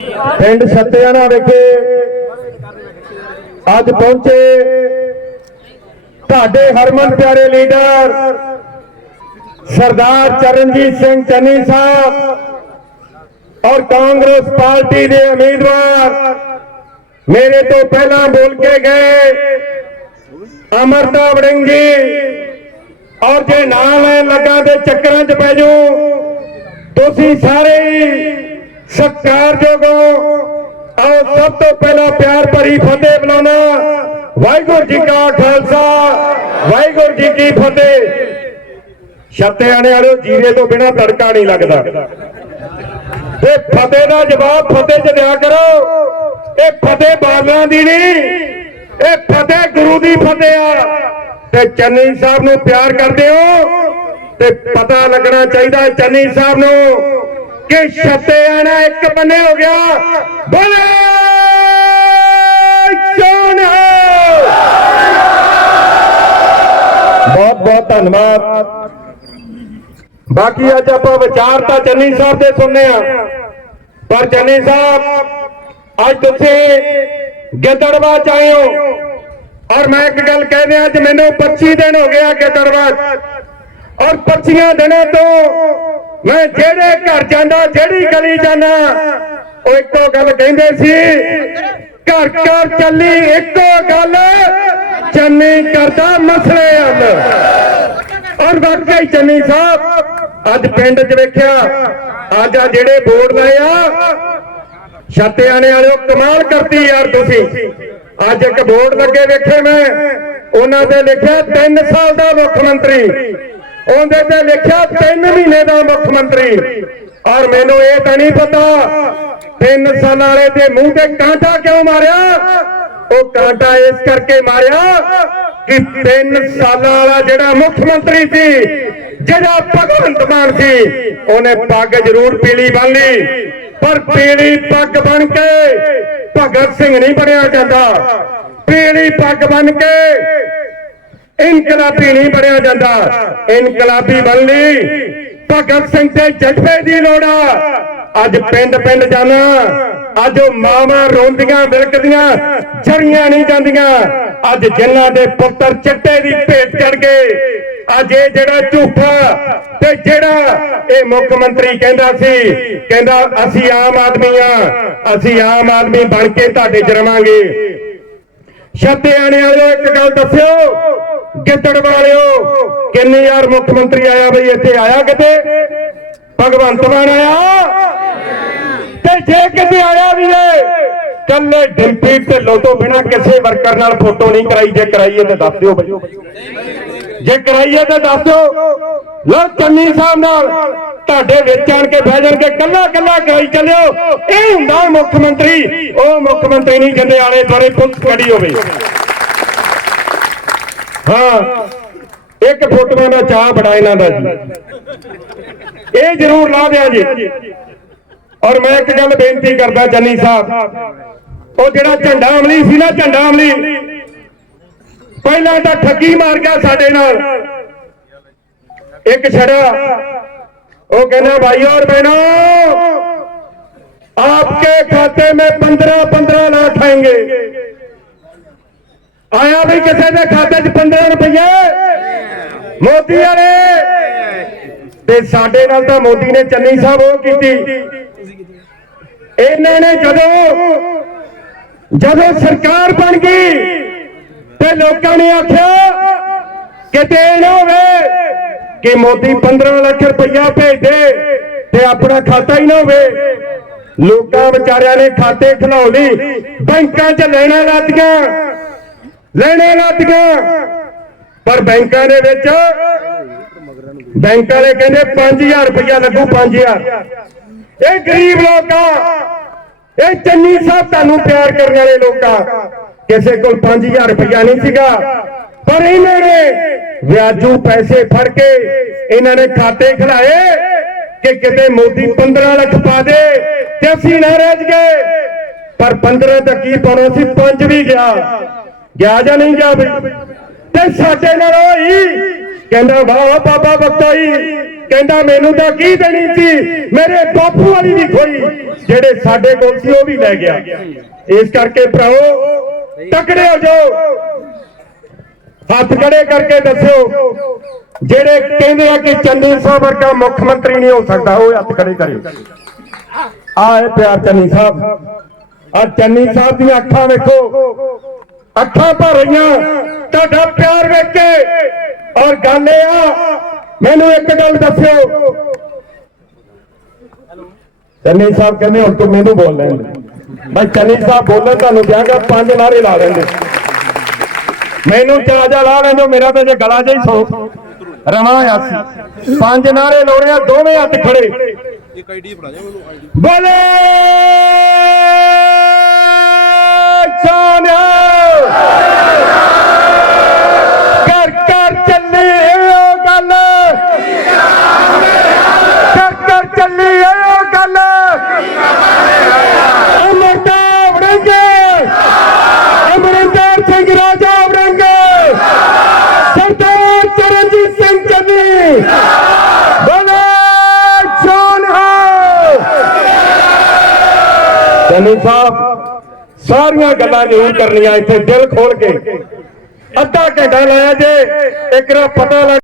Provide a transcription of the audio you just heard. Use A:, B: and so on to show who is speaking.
A: ਪਿੰਡ ਸਤਿਆਣਾ ਵਿਖੇ ਅੱਜ ਪਹੁੰਚੇ ਤੁਹਾਡੇ ਹਰਮਨ ਪਿਆਰੇ ਲੀਡਰ ਸਰਦਾਰ ਚਰਨਜੀਤ ਸਿੰਘ ਚੰਨੀ ਸਾਹਿਬ ਔਰ ਕਾਂਗਰਸ ਪਾਰਟੀ ਦੇ ਉਮੀਦਵਾਰ ਮੇਰੇ ਤੋਂ ਪਹਿਲਾਂ ਬੋਲ ਕੇ ਗਏ ਅਮਰਤਾ ਵੜਿੰਗੀ ਔਰ ਜੇ ਨਾਂ ਲੈਣ ਲੱਗਾ ਤੇ ਚੱਕਰਾਂ 'ਚ ਪੈ ਜਾਓ ਤੁਸੀਂ ਸਾਰੇ ਹੀ ਸਤਿਕਾਰਯੋਗ ਆਓ ਸਭ ਤੋਂ ਪਹਿਲਾਂ ਪਿਆਰ ਭਰੀ ਫਤਿਹ ਬੁਲਾਉਣਾ। ਵਾਹਿਗੁਰੂ ਜੀ ਕਾ ਖਾਲਸਾ, ਵਾਹਿਗੁਰੂ ਜੀ ਕੀ ਫਤਿਹ। ਛੱਤਿਆਣੇ ਵਾਲਿਓ, ਜੀਰੇ ਤੋਂ ਬਿਨਾ ਤੜਕਾ ਨਹੀਂ ਲੱਗਦਾ। ਤੇ ਫਤਿਹ ਦਾ ਜਵਾਬ ਫਤਿਹ ਚ ਦਿਆ ਕਰੋ। ਇਹ ਫਤਿਹ ਬਾਦਲਾਂ ਦੀ ਨਹੀਂ, ਇਹ ਫਤਿਹ ਗੁਰੂ ਦੀ ਫਤਿਹ ਆ। ਤੇ ਚੰਨੀ ਸਾਹਿਬ ਨੂੰ ਪਿਆਰ ਕਰਦੇ ਹੋ, ਤੇ ਪਤਾ ਲੱਗਣਾ ਚਾਹੀਦਾ ਚੰਨੀ ਸਾਹਿਬ ਨੂੰ। ਕਿ ਛੱਤਿਆਣਾ ਇੱਕ ਬੰਨੇ ਹੋ ਗਿਆ। ਬੋਲੇ ਸੋਨਾ ਬਹੁਤ ਬਹੁਤ ਧੰਨਵਾਦ। ਬਾਕੀ ਅੱਜ ਆਪਾਂ ਵਿਚਾਰ ਤਾਂ ਚੰਨੀ ਸਾਹਿਬ ਦੇ ਸੁਣਨੇ ਆ। ਪਰ ਚੰਨੀ ਸਾਹਿਬ, ਅੱਜ ਤੁਸੀਂ ਗਿੱਦੜਵਾ ਚ ਆਏ ਹੋ। ਔਰ ਮੈਂ ਇੱਕ ਗੱਲ ਕਹਿੰਦੇ ਅੱਜ ਮੈਨੂੰ 25 ਦਿਨ ਹੋ ਗਿਆ ਗਿੱਦੜਵਾ ਔਰ 25 ਦਿਨਾਂ ਤੋਂ ਮੈਂ ਜਿਹੜੇ ਘਰ ਜਾਂਦਾ, ਜਿਹੜੀ ਗਲੀ ਜਾਂਦਾ, ਉਹ ਇੱਕੋ ਗੱਲ ਕਹਿੰਦੇ ਸੀ, ਘਰ ਘਰ ਚੱਲੀ ਇੱਕੋ ਗੱਲ, ਚੰਨੀ ਕਰਦਾ ਮਸਲੇ ਹੱਲ। ਔਰ ਵਾਕਈ ਚੰਨੀ ਸਾਹਿਬ, ਅੱਜ ਪਿੰਡ 'ਚ ਵੇਖਿਆ, ਅੱਜ ਆ ਜਿਹੜੇ ਬੋਰਡ ਲਾਏ ਆ ਛੱਤਿਆਣੇ ਵਾਲਿਓ ਕਮਾਲ ਕਰਤੀ ਯਾਰ ਤੁਸੀਂ। ਅੱਜ ਇੱਕ ਬੋਰਡ ਲੱਗੇ ਵੇਖੇ ਮੈਂ, ਉਹਨਾਂ ਤੇ ਲਿਖਿਆ 3 ਸਾਲ ਦਾ ਮੁੱਖ ਮੰਤਰੀ। ਉਹਦੇ ਤੇ ਲਿਖਿਆ 3 ਮਹੀਨੇ ਦਾ ਮੁੱਖ ਮੰਤਰੀ। ਔਰ ਮੈਨੂੰ ਇਹ ਤਾਂ ਨਹੀਂ ਪਤਾ 3 ਸਾਲਾਂ ਵਾਲੇ ਦੇ ਮੂੰਹ ਤੇ ਕਾਂਟਾ ਕਿਉਂ ਮਾਰਿਆ? ਉਹ ਕਾਂਟਾ ਇਸ ਕਰਕੇ ਮਾਰਿਆ ਕਿ 3 ਸਾਲਾਂ ਵਾਲਾ ਜਿਹੜਾ ਮੁੱਖ ਮੰਤਰੀ ਸੀ, ਜਿਹੜਾ ਭਗਵੰਤ ਮਾਨ ਸੀ, ਉਹਨੇ ਪੱਗ ਜ਼ਰੂਰ ਪੀਲੀ ਬੰਨ ਲਈ। ਪਰ ਪੀਲੀ ਪੱਗ ਬਣ ਕੇ ਭਗਤ ਸਿੰਘ ਨਹੀਂ ਬਣਿਆ ਜਾਂਦਾ। ਪੀਲੀ ਪੱਗ ਬਣ ਕੇ ਇਨਕਲਾਬੀ ਨਹੀਂ ਬਣਿਆ ਜਾਂਦਾ। ਇਨਕਲਾਬੀ ਬਣਨੀ ਭਗਤ ਸਿੰਘ ਤੇ ਜਜ਼ਬੇ ਦੀ ਲੋੜ ਆ। ਅੱਜ ਪਿੰਡ ਪਿੰਡ ਜਾਣਾ, ਅੱਜ ਉਹ ਮਾਵਾਂ ਰੋਂਦੀਆਂ, ਵਿਲਕਦੀਆਂ ਜਰੀਆਂ ਨਹੀਂ ਜਾਂਦੀਆਂ। ਅੱਜ ਜਿਨ੍ਹਾਂ ਦੇ ਪੁੱਤਰ ਚਿੱਟੇ ਦੀ ਭੇਟ ਚੜ ਗਏ। ਅੱਜ ਇਹ ਜਿਹੜਾ ਝੂਠਾ ਤੇ ਜਿਹੜਾ ਇਹ ਮੁੱਖ ਮੰਤਰੀ ਕਹਿੰਦਾ ਸੀ, ਕਹਿੰਦਾ ਅਸੀਂ ਆਮ ਆਦਮੀ ਆ, ਅਸੀਂ ਆਮ ਆਦਮੀ ਬਣ ਕੇ ਤੁਹਾਡੇ ਚ ਰਵਾਂਗੇ। ਛੱਤਿਆਣੇ ਵਾਲਿਓ, ਇੱਕ ਗੱਲ ਦੱਸਿਓ ਗਿੱਦੜ ਵਾਲਿਓ, ਕਿੰਨੇ ਯਾਰ ਮੁੱਖ ਮੰਤਰੀ ਆਇਆ ਬਈ, ਇੱਥੇ ਆਇਆ ਕਿਤੇ? ਭਗਵੰਤ ਮਾਨ ਆਇਆ? ਤੇ ਜੇ ਕਿਤੇ ਆਇਆ ਵੀ ਏ ਕੱਲੇ ਡਿੰਪੀ ਢਿੱਲੋਂ ਤੋਂ ਬਿਨਾ ਕਿਸੇ ਵਰਕਰ ਨਾਲ ਫੋਟੋ ਨਹੀਂ ਕਰਾਈ, ਜੇ ਕਰਾਈਏ ਤੇ ਦੱਸ ਦਿਓ ਬਈ। ਜੇ ਕਰਾਈਏ ਤੇ ਦੱਸ ਦਿਓ। ਲੋ ਚੰਨੀ ਸਾਹਿਬ ਨਾਲ ਤੁਹਾਡੇ ਵਿੱਚ ਆਣ ਕੇ ਬਹਿ ਜਾਣਗੇ, ਕੱਲਾ ਕੱਲਾ ਕਰਾਈ ਚੱਲਿਓ। ਇਹ ਹੁੰਦਾ ਮੁੱਖ ਮੰਤਰੀ, ਉਹ ਮੁੱਖ ਮੰਤਰੀ ਨਹੀਂ ਕਹਿੰਦੇ ਆਲੇ ਦੁਆਲੇ ਪੁਲਿਸ ਖੜੀ ਹੋਵੇ। ਹਾਂ ਇੱਕ ਫੋਟੋਆਂ ਦਾ ਚਾਹ ਬੜਾ ਇਹਨਾਂ ਦਾ ਜੀ ਇਹ ਜ਼ਰੂਰ ਲਾ ਦਿਆ ਜੀ ਔਰ ਮੈਂ ਇੱਕ ਗੱਲ ਬੇਨਤੀ ਕਰਦਾ ਚੰਨੀ ਸਾਹਿਬ ਉਹ ਜਿਹੜਾ ਝੰਡਾ ਅਮਲੀ ਸੀ ਨਾ ਝੰਡਾ ਅਮਲੀ ਪਹਿਲਾਂ ਤਾਂ ਠੱਗੀ ਮਾਰ ਗਿਆ ਸਾਡੇ ਨਾਲ ਇੱਕ ਛੜਾ ਉਹ ਕਹਿੰਦਾ ਭਾਈ और बहनों आपके खाते में 15 15 लाख आएंगे ਆਇਆ ਵੀ ਕਿਸੇ ਦੇ ਖਾਤੇ 'ਚ 15 ਰੁਪਏ ਮੋਦੀ ਵਾਲੇ। ਤੇ ਸਾਡੇ ਨਾਲ ਤਾਂ ਮੋਦੀ ਨੇ ਚੰਨੀ ਸਾਹਿਬ ਉਹ ਕੀਤੀ। ਇਹਨਾਂ ਨੇ ਜਦੋਂ ਜਦੋਂ ਸਰਕਾਰ ਬਣ ਗਈ, ਤੇ ਲੋਕਾਂ ਨੇ ਆਖਿਆ ਕਿਤੇ ਇਹ ਨਾ ਹੋਵੇ ਕਿ ਮੋਦੀ 15 ਲੱਖ ਰੁਪਇਆ ਭੇਜ ਦੇ ਤੇ ਆਪਣਾ ਖਾਤਾ ਹੀ ਨਾ ਹੋਵੇ। ਲੋਕਾਂ ਵਿਚਾਰਿਆਂ ਨੇ ਖਾਤੇ ਖਲਾਉ ਲਈ। ਬੈਂਕਾਂ 'ਚ ਲੈਣਾ ਲਾਤੀਆਂ ਲੈਣੇ ਲੈਣਾ ਲਾਤੀਆਂ ਪਰ ਬੈਂਕਾਂ ਦੇ ਵਿੱਚ ਬੈਂਕ ਵਾਲੇ ਕਹਿੰਦੇ 5000 ਰੁਪਇਆ ਲੱਗੂ 5000 ਇਹ ਗਰੀਬ ਲੋਕ ਆ। ਇਹ ਚੰਨੀ ਸਾਹਿਬ ਤੁਹਾਨੂੰ ਪਿਆਰ ਕਰਨ ਵਾਲੇ ਲੋਕ ਆ। ਕਿਸੇ ਕੋਲ 5000 ਰੁਪਇਆ ਨਹੀਂ ਸੀਗਾ। ਪਰ ਇਹਨਾਂ ਨੇ ਵਿਆਜੂ ਪੈਸੇ ਫੜ ਕੇ ਇਹਨਾਂ ਨੇ ਖਾਤੇ ਖਲਾਏ ਕਿ ਕਿਤੇ ਮੋਦੀ 15 ਲੱਖ ਪਾ ਦੇ ਤੇ ਅਸੀਂ ਨਾ ਰਹਿ ਗਏ ਪਰ 15 ਤੱਕ ਕੀ ਪਾਉਣਾ ਸੀ? 5 ਵੀ ਗਿਆ। ਗਿਆ ਜਾਂ ਨਹੀਂ ਗਿਆ ਤੇ ਸਾਡੇ ਨਾਲ ਹੋਈ। ਕਹਿੰਦਾ, ਵਾਹ ਬਾਬਾ ਬਖਤਾਈ ਕਹਿੰਦਾ, ਮੈਨੂੰ ਤਾਂ ਕੀ ਦੇਣੀ ਸੀ? ਮੇਰੇ ਬਾਪੂ ਵਾਲੀ ਵੀ ਖੋਈ। ਜਿਹੜੇ ਸਾਡੇ ਕੋਲ ਸੀ, ਉਹ ਵੀ ਲੈ ਗਿਆ। ਇਸ ਕਰਕੇ ਭਰਾਓ ਤਕੜੇ ਹੋ ਜਾਓ ਹੱਥ ਖੜੇ ਕਰਕੇ ਦੱਸਿਓ। ਜਿਹੜੇ ਕਹਿੰਦੇ ਆ ਕਿ ਚੰਨੀ ਸਾਹਿਬ ਵਰਗਾ ਮੁੱਖ ਮੰਤਰੀ ਨਹੀਂ ਹੋ ਸਕਦਾ, ਉਹ ਹੱਥ ਖੜੇ ਕਰੇ ਆਏ ਪਿਆਰ ਚੰਨੀ ਸਾਹਿਬ। ਆ ਚੰਨੀ ਸਾਹਿਬ ਦੀਆਂ ਅੱਖਾਂ ਵੇਖੋ। ਅੱਖਾਂ ਭਰ ਰਹੀਆਂ। ਤੁਹਾਡਾ ਪਿਆਰ ਵੇਖ ਕੇ। ਔਰ ਗੱਲ ਇਹ ਆ ਮੈਨੂੰ ਇੱਕ ਗੱਲ ਦੱਸਿਓ। ਚੰਨੀ ਸਾਹਿਬ ਕਹਿੰਦੇ ਹੁਣ ਤੂੰ ਮੈਨੂੰ ਬੋਲ ਲੈਣ ਦੇ। ਮੈਂ ਚੰਨੀ ਸਾਹਿਬ ਬੋਲਣ ਤੁਹਾਨੂੰ ਦਿਆਂਗਾ ਪੰਜ ਨਾਰੇ ਲਾ ਲੈਂਦੇ ਮੈਨੂੰ ਚਾਜਾ ਲਾ ਲੈਂਦੇ ਮੇਰਾ ਤਾਂ ਜੇ ਗਲਾ ਜਿਹਾ ਹੀ ਸੋ। ਰਮਾ ਆ ਸੀ ਪੰਜ ਨਾਰੇ ਲਾਉਣੇ ਆ ਦੋਵੇਂ ਹੱਥ ਖੜੇ।
B: ਇੱਕ ਆਈਡੀ ਫੜਾ ਜਾ ਮੈਨੂੰ ਆਈਡੀ
A: ਬੋਲੇ ਸੋਨਿਆ ਕਰ ਕਰ ਚੱਲੀ ਉਹ ਗੱਲ ਕਰ ਕਰ ਚੱਲੀ ਉਹ ਗੱਲ ਅਮਰਤਾ ਵੜੰਗੇ ਅਮਰਿੰਦਰ ਸਿੰਘ ਰਾਜਾ ਵੜੰਗੇ ਸਰਦਾਰ ਚਰਨਜੀਤ ਸਿੰਘ ਚੰਨੀ ਬੋਲੇ ਸੋਨਿਆ ਚੰਨੀ ਸਾਹਿਬ, ਸਾਰੀਆਂ ਗੱਲਾਂ ਜ਼ਰੂਰ ਕਰਨੀਆਂ ਇੱਥੇ ਦਿਲ ਖੋਲ ਕੇ। ਅੱਧਾ ਘੰਟਾ ਲਾਇਆ ਜੇ, ਇੱਕ ਰਾ ਪਤਾ ਲੱਗ